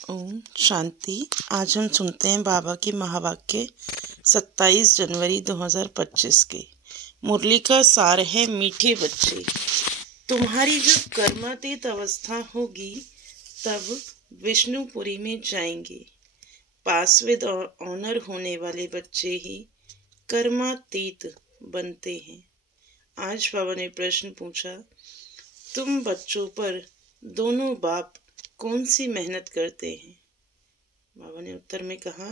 ओम शांति। आज हम सुनते हैं बाबा की महावाक्य 27 जनवरी 2025 के। मुरली का सार है, मीठे बच्चे, तुम्हारी जब कर्मातीत अवस्था होगी तब विष्णुपुरी में जाएंगे। पास विद और ऑनर होने वाले बच्चे ही कर्मातीत बनते हैं। आज बाबा ने प्रश्न पूछा, तुम बच्चों पर दोनों बाप कौन सी मेहनत करते हैं? बाबा ने उत्तर में कहा,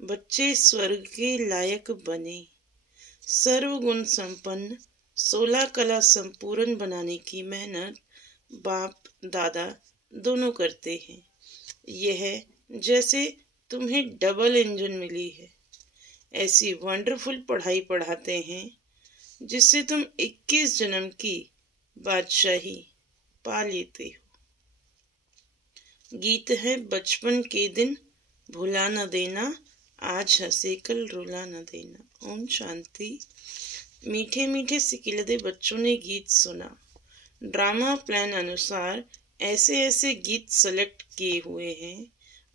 बच्चे स्वर्ग के लायक बने, सर्वगुण संपन्न 16 कला संपूर्ण बनाने की मेहनत बाप दादा दोनों करते हैं। यह जैसे तुम्हें डबल इंजन मिली है, ऐसी वंडरफुल पढ़ाई पढ़ाते हैं जिससे तुम 21 जन्म की बादशाही पा लेते हो। गीत है, बचपन के दिन भुला न देना, आज हंसे कल रुला न देना। ओम शांति। मीठे मीठे सिकिलदे बच्चों ने गीत सुना। ड्रामा प्लान अनुसार ऐसे ऐसे गीत सेलेक्ट किए हुए हैं।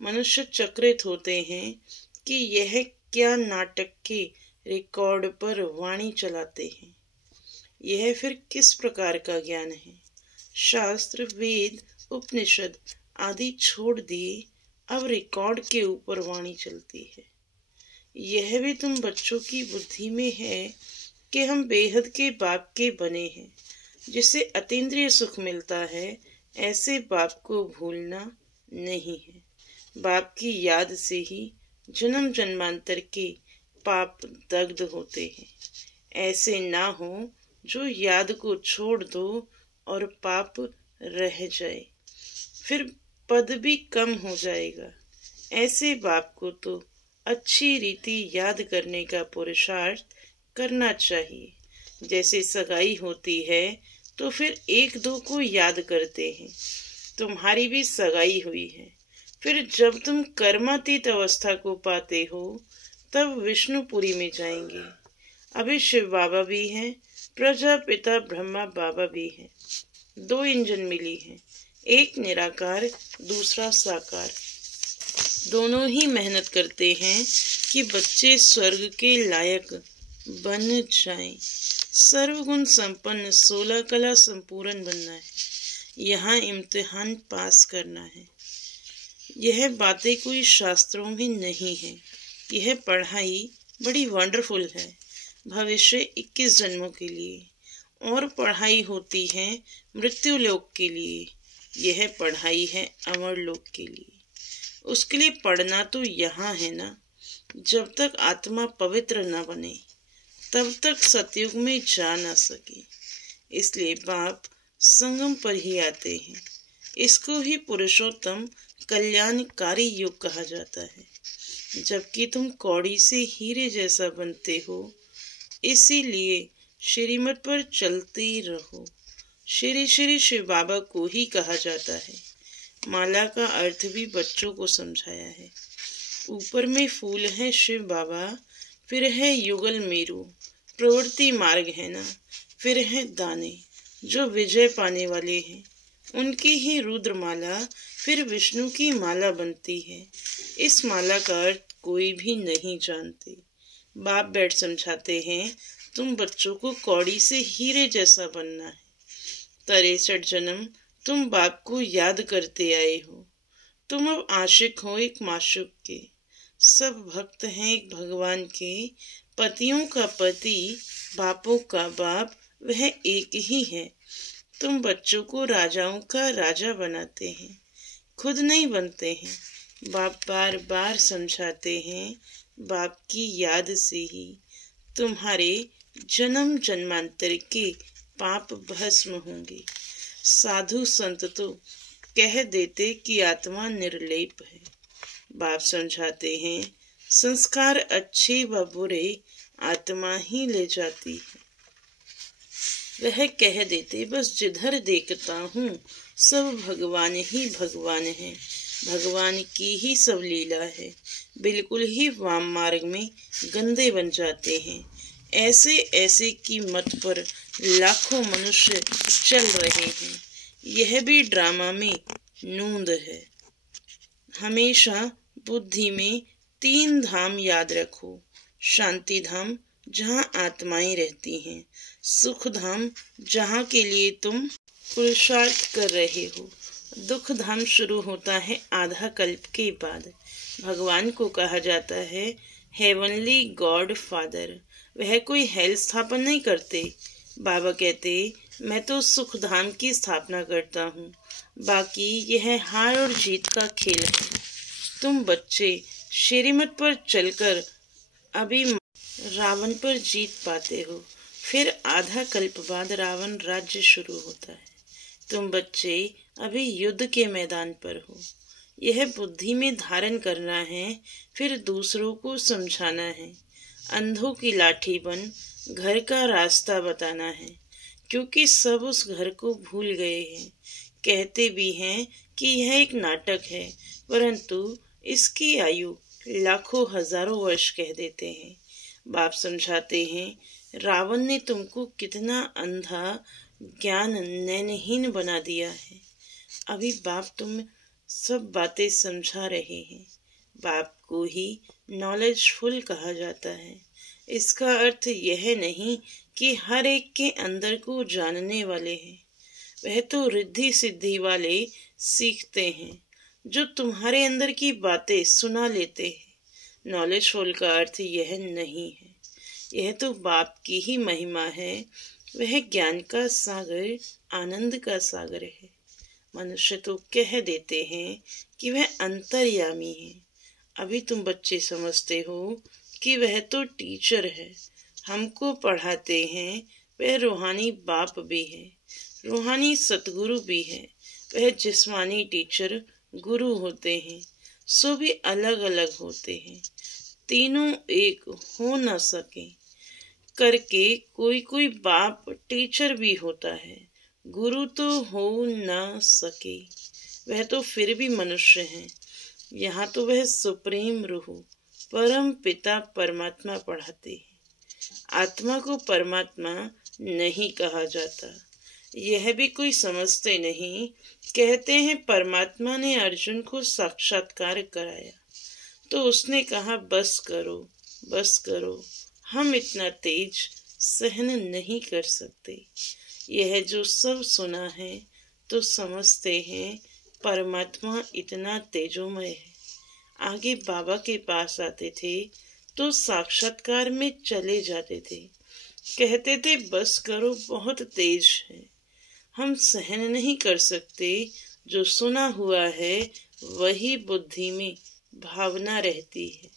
मनुष्य चक्रित होते हैं कि यह क्या नाटक के रिकॉर्ड पर वाणी चलाते हैं। यह फिर किस प्रकार का ज्ञान है? शास्त्र, वेद, उपनिषद आदि छोड़ दिए, अब रिकॉर्ड के ऊपर वाणी चलती है। यह भी तुम बच्चों की बुद्धि में है कि हम बेहद के बाप के बने हैं, जिससे अतीन्द्रिय सुख मिलता है। ऐसे बाप को भूलना नहीं है। बाप की याद से ही जन्म जन्मांतर के पाप दग्ध होते हैं। ऐसे ना हो जो याद को छोड़ दो और पाप रह जाए, फिर पद भी कम हो जाएगा। ऐसे बाप को तो अच्छी रीति याद करने का पुरुषार्थ करना चाहिए। जैसे सगाई होती है तो फिर एक दो को याद करते हैं। तुम्हारी भी सगाई हुई है। फिर जब तुम कर्मातीत अवस्था को पाते हो तब विष्णुपुरी में जाएंगे। अभी शिव बाबा भी हैं, प्रजापिता ब्रह्मा बाबा भी हैं। 2 इंजन मिली हैं, एक निराकार दूसरा साकार। दोनों ही मेहनत करते हैं कि बच्चे स्वर्ग के लायक बन जाएं। सर्वगुण संपन्न 16 कला संपूर्ण बनना है। यहाँ इम्तिहान पास करना है। यह बातें कोई शास्त्रों में नहीं है। यह पढ़ाई बड़ी वंडरफुल है, भविष्य 21 जन्मों के लिए। और पढ़ाई होती है मृत्यु लोक के लिए। यह पढ़ाई है अमर लोक के लिए। उसके लिए पढ़ना तो यहाँ है ना। जब तक आत्मा पवित्र न बने तब तक सतयुग में जा न सके। इसलिए बाप संगम पर ही आते हैं। इसको ही पुरुषोत्तम कल्याणकारी युग कहा जाता है। जबकि तुम कौड़ी से हीरे जैसा बनते हो, इसीलिए श्रीमत पर चलते रहो। श्री श्री शिव बाबा को ही कहा जाता है। माला का अर्थ भी बच्चों को समझाया है। ऊपर में फूल है शिव बाबा, फिर है युगल मेरू, प्रवृत्ति मार्ग है ना, फिर है दाने जो विजय पाने वाले हैं। उनकी ही रुद्र माला फिर विष्णु की माला बनती है। इस माला का अर्थ कोई भी नहीं जानते। बाप बैठ समझाते हैं, तुम बच्चों को कौड़ी से हीरे जैसा बनना है। 63 जन्म तुम बाप को याद करते आए हो। तुम अब आशिक हो एक माशूक के। सब भक्त हैं एक भगवान के। पतियों का पति, बापों का बाप, वह एक ही है। तुम बच्चों को राजाओं का राजा बनाते हैं, खुद नहीं बनते हैं। बाप बार बार समझाते हैं, बाप की याद से ही तुम्हारे जन्म जन्मांतर के पाप भस्म होंगे। साधु संत तो कह देते कि आत्मा निर्लेप है। बाप समझाते हैं, संस्कार अच्छे व बुरे आत्मा ही ले जाती है। वह कह देते, बस जिधर देखता हूँ सब भगवान ही भगवान है, भगवान की ही सब लीला है। बिल्कुल ही वाम मार्ग में गंदे बन जाते हैं। ऐसे ऐसे की मत पर लाखों मनुष्य चल रहे हैं। यह भी ड्रामा में नूंद है। हमेशा बुद्धि में 3 धाम याद रखो। शांति धाम जहाँ आत्माएं रहती हैं, सुख धाम जहाँ के लिए तुम पुरुषार्थ कर रहे हो, दुख धाम शुरू होता है आधा कल्प के बाद। भगवान को कहा जाता है हेवनली गॉड फादर। वह कोई हेल स्थापन नहीं करते। बाबा कहते मैं तो सुख धाम की स्थापना करता हूँ, बाकी यह हार और जीत का खेल है। तुम बच्चे श्रीमत पर चलकर अभी रावण पर जीत पाते हो, फिर आधा कल्प बाद रावण राज्य शुरू होता है। तुम बच्चे अभी युद्ध के मैदान पर हो। यह बुद्धि में धारण करना है, फिर दूसरों को समझाना है। अंधों की लाठी बन घर का रास्ता बताना है, क्योंकि सब उस घर को भूल गए हैं। कहते भी हैं कि यह एक नाटक है, परंतु इसकी आयु लाखों हजारों वर्ष कह देते हैं। बाप समझाते हैं रावण ने तुमको कितना अंधा ज्ञान नैनहीन बना दिया है। अभी बाप तुम सब बातें समझा रहे हैं। बाप को ही नॉलेजफुल कहा जाता है। इसका अर्थ यह नहीं कि हर एक के अंदर को जानने वाले हैं। वह तो रिद्धि सिद्धि वाले सीखते हैं, जो तुम्हारे अंदर की बातें सुना लेते हैं। नॉलेजफुल का अर्थ यह नहीं है। यह तो बाप की ही महिमा है। वह ज्ञान का सागर, आनंद का सागर है। मनुष्य तो कह देते हैं कि वह अंतर्यामी है। अभी तुम बच्चे समझते हो कि वह तो टीचर है, हमको पढ़ाते हैं। वह रूहानी बाप भी है, रूहानी सतगुरु भी है। वह जिस्मानी टीचर गुरु होते हैं, सो भी अलग अलग होते हैं। तीनों एक हो न सके करके कोई कोई बाप टीचर भी होता है, गुरु तो हो न सके। वह तो फिर भी मनुष्य है। यहाँ तो वह सुप्रीम रूह, परम पिता परमात्मा पढ़ाते हैं। आत्मा को परमात्मा नहीं कहा जाता, यह भी कोई समझते नहीं। कहते हैं परमात्मा ने अर्जुन को साक्षात्कार कराया तो उसने कहा बस करो, बस करो, हम इतना तेज सहन नहीं कर सकते। यह जो सब सुना है तो समझते हैं परमात्मा इतना तेजोमय है। आगे बाबा के पास आते थे तो साक्षात्कार में चले जाते थे। कहते थे बस करो, बहुत तेज है, हम सहन नहीं कर सकते। जो सुना हुआ है वही बुद्धि में भावना रहती है।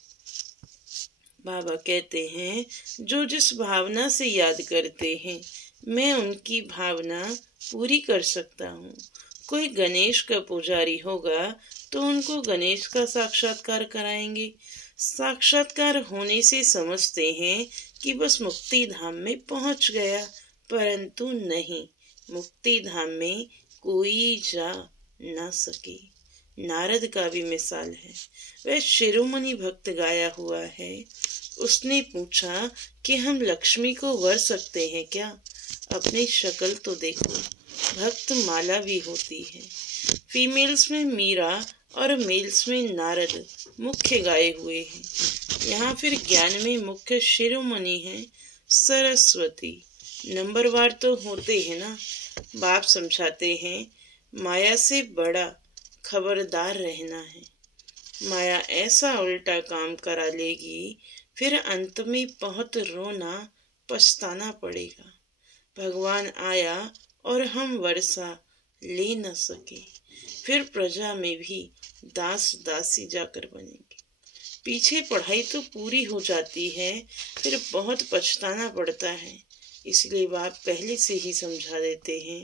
बाबा कहते हैं जो जिस भावना से याद करते हैं मैं उनकी भावना पूरी कर सकता हूँ। कोई गणेश का पुजारी होगा तो उनको गणेश का साक्षात्कार कराएंगे। साक्षात्कार होने से समझते हैं कि बस मुक्ति धाम में पहुंच गया, परंतु नहीं, मुक्ति धाम में कोई जा ना सके। नारद का भी मिसाल है। वह शिरोमणि भक्त गाया हुआ है। उसने पूछा कि हम लक्ष्मी को वर सकते हैं क्या? अपनी शक्ल तो देखो। भक्त माला भी होती है। फीमेल्स में मीरा और मेल्स में नारद मुख्य गाए हुए हैं। यहाँ फिर ज्ञान में मुख्य शिरोमणि है सरस्वती। नंबरवार तो होते हैं ना। बाप समझाते हैं माया से बड़ा खबरदार रहना है। माया ऐसा उल्टा काम करा लेगी, फिर अंत में बहुत रोना पछताना पड़ेगा। भगवान आया और हम वर्षा ले न सके, फिर प्रजा में भी दास दासी जाकर बनेंगे। पीछे पढ़ाई तो पूरी हो जाती है, फिर बहुत पछताना पड़ता है। इसलिए बाप पहले से ही समझा देते हैं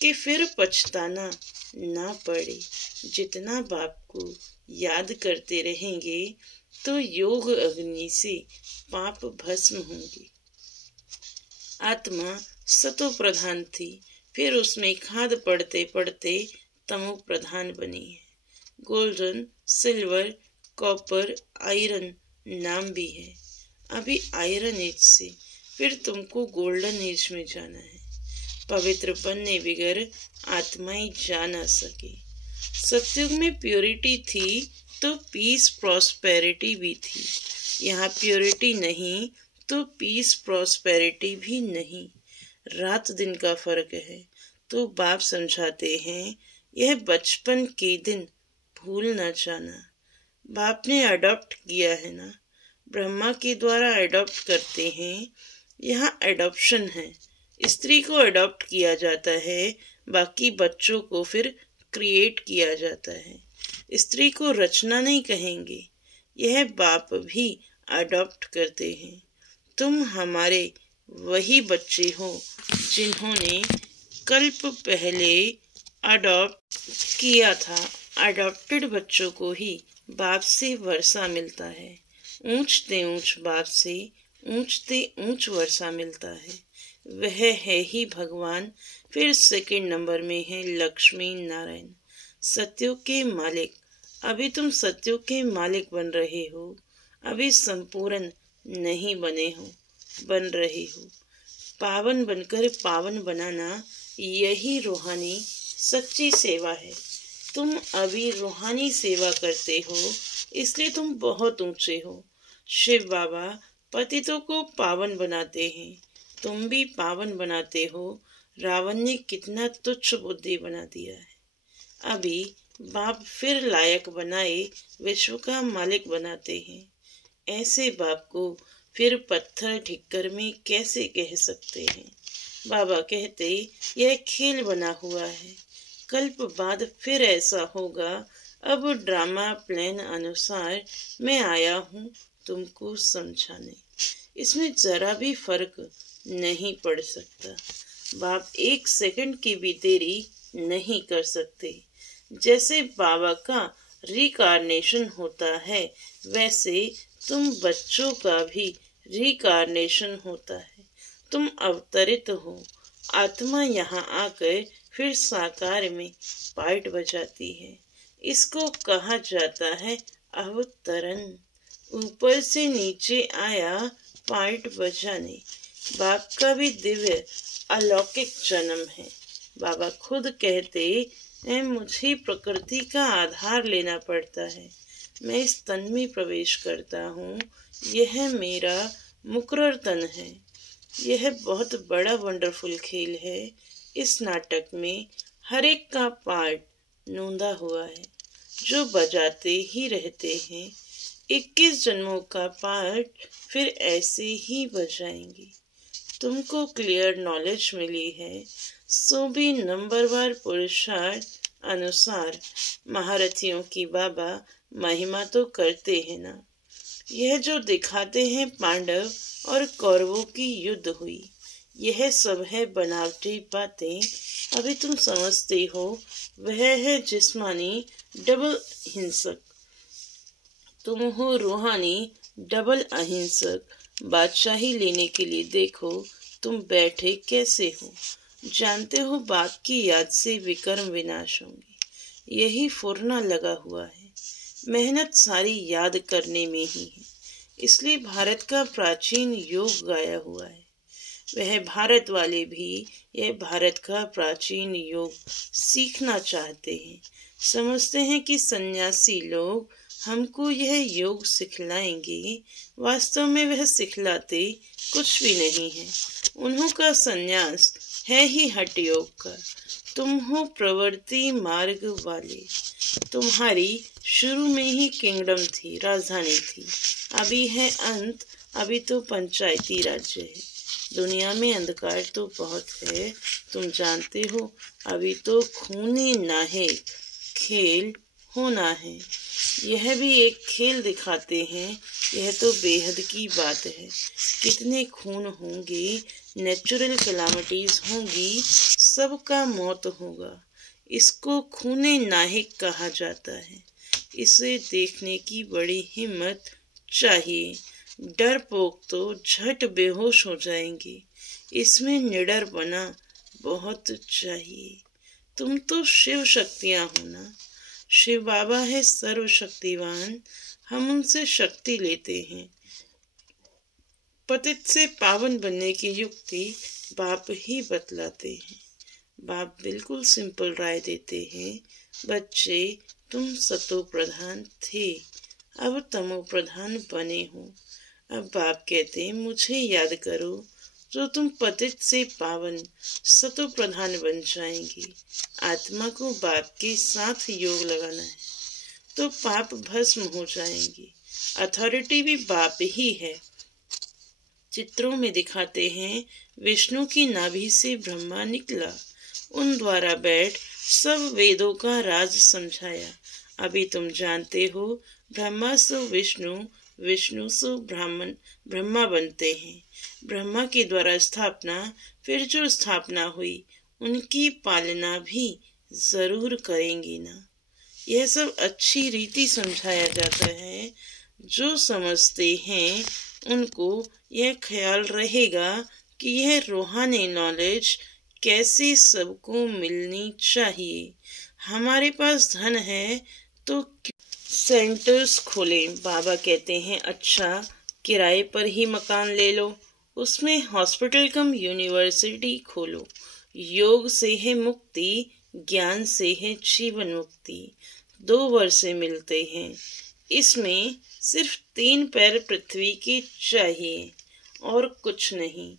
कि फिर पछताना ना पड़े। जितना बाप को याद करते रहेंगे तो योग अग्नि से पाप भस्म होंगे। आत्मा सतो प्रधान थी, फिर उसमें खाद पड़ते पड़ते तमो प्रधान बनी है। गोल्डन, सिल्वर, कॉपर, आयरन नाम भी है। अभी आयरन एज से फिर तुमको गोल्डन एज में जाना है। पवित्र बनने बगैर आत्माएं जा ना सके। सतयुग में प्योरिटी थी तो पीस प्रॉस्पेरिटी भी थी। यहाँ प्योरिटी नहीं तो पीस प्रॉस्पेरिटी भी नहीं। रात दिन का फर्क है। तो बाप समझाते हैं, यह बचपन के दिन भूल न जाना। बाप ने अडॉप्ट किया है ना, ब्रह्मा के द्वारा अडॉप्ट करते हैं। यहाँ एडॉप्शन है। स्त्री को अडॉप्ट किया जाता है, बाकी बच्चों को फिर क्रिएट किया जाता है। स्त्री को रचना नहीं कहेंगे। यह बाप भी अडॉप्ट करते हैं। तुम हमारे वही बच्चे हो जिन्होंने कल्प पहले अडॉप्ट किया था। अडॉप्टेड बच्चों को ही बाप से वर्षा मिलता है। ऊंचते ऊंच बाप से ऊंचते ऊंच वर्षा मिलता है। वह है ही भगवान। फिर सेकंड नंबर में है लक्ष्मी नारायण, सत्युग के मालिक। अभी तुम सत्युग के मालिक बन रहे हो, अभी संपूर्ण नहीं बने हो, बन रहे हो। पावन बनकर पावन बनाना, यही रूहानी सच्ची सेवा है। तुम अभी रूहानी सेवा करते हो, इसलिए तुम बहुत ऊंचे हो। शिव बाबा पतितों को पावन बनाते हैं, तुम भी पावन बनाते हो। रावण ने कितना तुच्छ बुद्धि बना दिया है। अभी बाप फिर लायक बनाए विश्व का मालिक बनाते हैं। ऐसे बाप को फिर पत्थर ठिक्कर में कैसे कह सकते हैं। बाबा कहते, यह खेल बना हुआ है, कल्प बाद फिर ऐसा होगा। अब ड्रामा प्लान अनुसार मैं आया हूँ तुमको समझाने। इसमें जरा भी फर्क नहीं पड़ सकता। बाप एक सेकंड की भी देरी नहीं कर सकते। जैसे बाबा का रिकारनेशन होता है, वैसे तुम बच्चों का भी रिकारनेशन होता है। तुम अवतरित हो। आत्मा यहाँ आकर फिर साकार में पार्ट बजाती है। इसको कहा जाता है अवतरण। ऊपर से नीचे आया पार्ट बजाने। बाप का भी दिव्य अलौकिक जन्म है। बाबा खुद कहते हैं, मुझे प्रकृति का आधार लेना पड़ता है। मैं इस तन में प्रवेश करता हूँ। यह मेरा मुकर्रर तन है। यह बहुत बड़ा वंडरफुल खेल है। इस नाटक में हर एक का पार्ट नूंदा हुआ है, जो बजाते ही रहते हैं। 21 जन्मों का पार्ट फिर ऐसे ही बजाएंगे। तुमको क्लियर नॉलेज मिली है, सो भी नंबरवार पुरुषार्थ अनुसार महारथियों की बाबा महिमा तो करते हैं ना। यह जो दिखाते हैं पांडव और कौरवों की युद्ध हुई, यह सब है बनावटी बातें। अभी तुम समझते हो, वह है जिस्मानी डबल हिंसक। तुम हो रूहानी डबल अहिंसक। बादशाही लेने के लिए देखो तुम बैठे कैसे हो। जानते हो बाप की याद से विकर्म विनाश होंगे। यही फुरना लगा हुआ है। मेहनत सारी याद करने में ही है। इसलिए भारत का प्राचीन योग गाया हुआ है। वह भारत वाले भी यह भारत का प्राचीन योग सीखना चाहते हैं। समझते हैं कि सन्यासी लोग हमको यह योग सिखलाएंगे। वास्तव में वह सिखलाते कुछ भी नहीं है। उन्हों का सन्यास है ही हठ योग का। तुम हो प्रवृत्ति मार्ग वाले। तुम्हारी शुरू में ही किंगडम थी, राजधानी थी। अभी है अंत। अभी तो पंचायती राज्य है। दुनिया में अंधकार तो बहुत है, तुम जानते हो। अभी तो खूनी नाहेक खेल होना है। यह भी एक खेल दिखाते हैं। यह तो बेहद की बात है। कितने खून होंगे, नेचुरल कैलामिटीज होंगी, सबका मौत होगा। इसको खूने नाहिक कहा जाता है। इसे देखने की बड़ी हिम्मत चाहिए। डरपोक तो झट बेहोश हो जाएंगे। इसमें निडर बना बहुत चाहिए। तुम तो शिव शक्तियां हो ना। शिव बाबा है सर्वशक्तिवान। हम उनसे शक्ति लेते हैं। पतित से पावन बनने की युक्ति बाप ही बतलाते हैं। बाप बिल्कुल सिंपल राय देते हैं। बच्चे, तुम सतो प्रधान थे, अब तमो प्रधान बने हो। अब बाप कहते, मुझे याद करो तो तुम पतित से पावन सतो प्रधान बन जाएंगे। आत्मा को बाप के साथ योग लगाना है तो पाप भस्म हो जाएंगे। अथॉरिटी भी बाप ही है। चित्रों में दिखाते हैं, विष्णु की नाभि से ब्रह्मा निकला, उन द्वारा बैठ सब वेदों का राज समझाया। अभी तुम जानते हो, ब्रह्मा सो विष्णु, विष्णु सो ब्रह्मा बनते हैं। ब्रह्मा के द्वारा स्थापना, फिर जो स्थापना हुई उनकी पालना भी जरूर करेंगे ना। यह सब अच्छी रीति समझाया जाता है। जो समझते हैं उनको यह ख्याल रहेगा कि यह रूहानी नॉलेज कैसे सबको मिलनी चाहिए। हमारे पास धन है तो सेंटर्स खोलें। बाबा कहते हैं, अच्छा किराए पर ही मकान ले लो, उसमें हॉस्पिटल कम यूनिवर्सिटी खोलो। योग से है मुक्ति, ज्ञान से है जीवन मुक्ति। 2 वर्ष मिलते हैं। इसमें सिर्फ 3 पैर पृथ्वी के चाहिए और कुछ नहीं।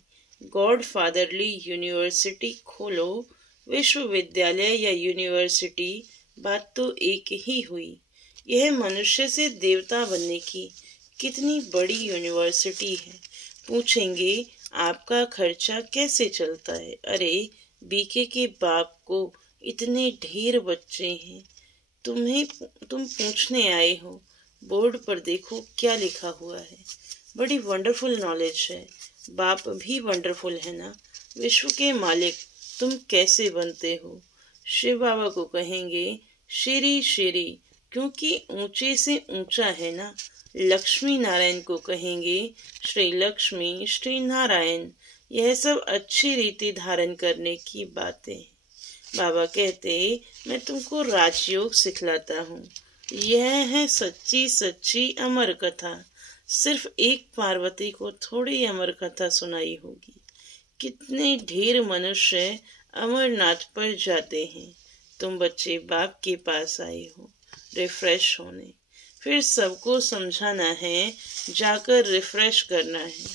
गॉड फादरली यूनिवर्सिटी खोलो। विश्वविद्यालय या यूनिवर्सिटी, बात तो एक ही हुई। यह मनुष्य से देवता बनने की कितनी बड़ी यूनिवर्सिटी है। पूछेंगे, आपका खर्चा कैसे चलता है? अरे बीके के बाप को इतने ढेर बच्चे हैं, तुम पूछने आए हो। बोर्ड पर देखो क्या लिखा हुआ है। बड़ी वंडरफुल नॉलेज है। बाप भी वंडरफुल है ना। विश्व के मालिक तुम कैसे बनते हो? शिव बाबा को कहेंगे श्री श्री, क्योंकि ऊंचे से ऊंचा है ना। लक्ष्मी नारायण को कहेंगे श्री लक्ष्मी श्री नारायण। यह सब अच्छी रीति धारण करने की बातें। बाबा कहते, मैं तुमको राजयोग सिखलाता हूँ। यह है सच्ची सच्ची अमर कथा। सिर्फ एक पार्वती को थोड़ी अमर कथा सुनाई होगी। कितने ढेर मनुष्य अमरनाथ पर जाते हैं। तुम बच्चे बाप के पास आए हो रिफ्रेश होने, फिर सबको समझाना है, जाकर रिफ्रेश करना है,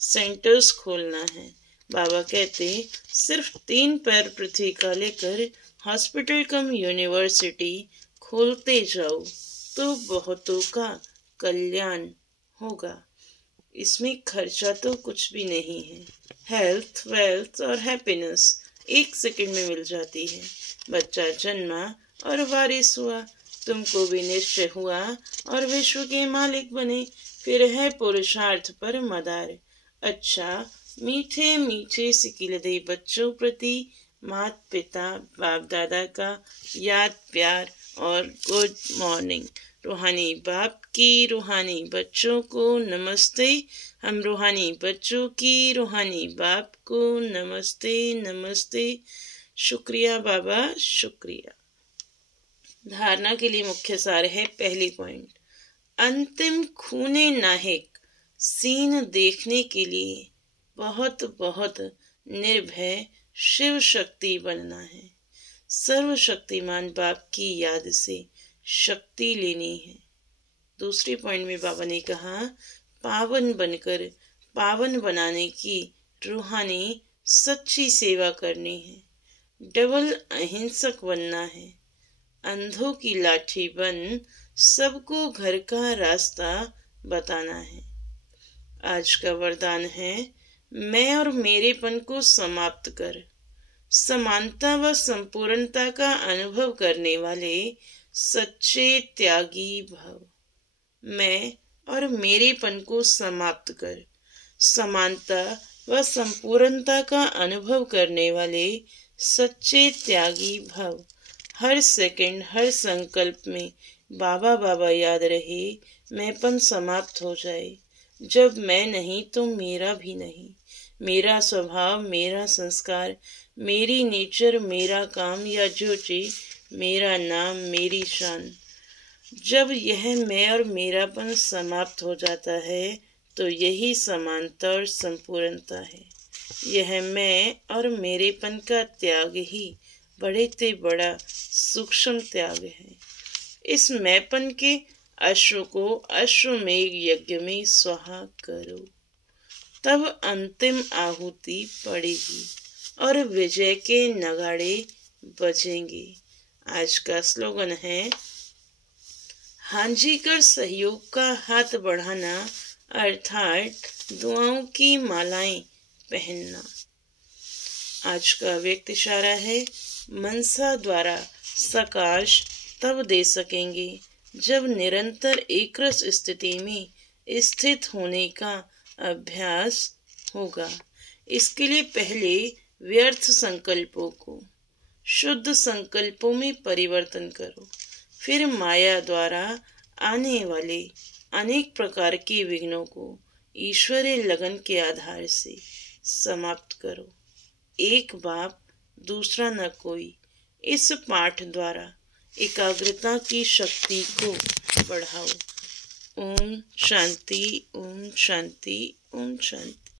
सेंटर्स खोलना है। बाबा कहते, सिर्फ 3 पैर पृथ्वी का लेकर हॉस्पिटल कम यूनिवर्सिटी खोलते जाओ तो बहुतों का कल्याण होगा। इसमें खर्चा तो कुछ भी नहीं है। हेल्थ, वेल्थ और हैप्पीनेस 1 सेकंड में मिल जाती है। बच्चा जन्मा और वारिस हुआ, तुमको भी निश्चय हुआ और विश्व के मालिक बने। फिर है पुरुषार्थ पर मदार। अच्छा, मीठे मीठे सिकिलदे बच्चों प्रति माता पिता बाप दादा का याद प्यार और गुड मॉर्निंग। रूहानी बाप की रूहानी बच्चों को नमस्ते। हम रूहानी बच्चों की रूहानी बाप को नमस्ते नमस्ते। शुक्रिया बाबा, शुक्रिया। धारणा के लिए मुख्य सार है। पहली पॉइंट, अंतिम खूने नाहिक सीन देखने के लिए बहुत बहुत निर्भय शिव शक्ति बनना है। सर्वशक्तिमान बाप की याद से शक्ति लेनी है। दूसरे पॉइंट में बाबा ने कहा, पावन बनकर पावन बनाने की रूहानी सच्ची सेवा करनी है। डबल अहिंसक बनना है। अंधों की लाठी बन सबको घर का रास्ता बताना है। आज का वरदान है, मैं और मेरेपन को समाप्त कर समानता व संपूर्णता का अनुभव करने वाले सच्चे त्यागी भव। मैं और मेरेपन को समाप्त कर समानता व संपूर्णता का अनुभव करने वाले सच्चे त्यागी भव। हर सेकंड, हर संकल्प में बाबा बाबा याद रहे, मैंपन समाप्त हो जाए। जब मैं नहीं तो मेरा भी नहीं। मेरा स्वभाव, मेरा संस्कार, मेरी नेचर, मेरा काम या जो चीज, मेरा नाम, मेरी शान। जब यह मैं और मेरापन समाप्त हो जाता है तो यही समानता और संपूर्णता है। यह मैं और मेरेपन का त्याग ही बड़े ते बड़ा सूक्ष्म त्याग है। इस मैपन के अश्व को अश्वमेघ यज्ञ में स्वाहा करो, तब अंतिम आहुति पड़ेगी और विजय के नगाड़े बजेंगे। आज का स्लोगन है, हांजी कर सहयोग का हाथ बढ़ाना, अर्थात दुआओं की मालाएं पहनना। आज का व्यक्त इशारा है, मनसा द्वारा सकाश तब दे सकेंगे जब निरंतर एकरस स्थिति में स्थित होने का अभ्यास होगा। इसके लिए पहले व्यर्थ संकल्पों को शुद्ध संकल्पों में परिवर्तन करो, फिर माया द्वारा आने वाले अनेक प्रकार के विघ्नों को ईश्वरीय लगन के आधार से समाप्त करो। एक बाप दूसरा न कोई, इस पाठ द्वारा एकाग्रता की शक्ति को बढ़ाओ। ओम शांति, ओम शांति, ओम शांति।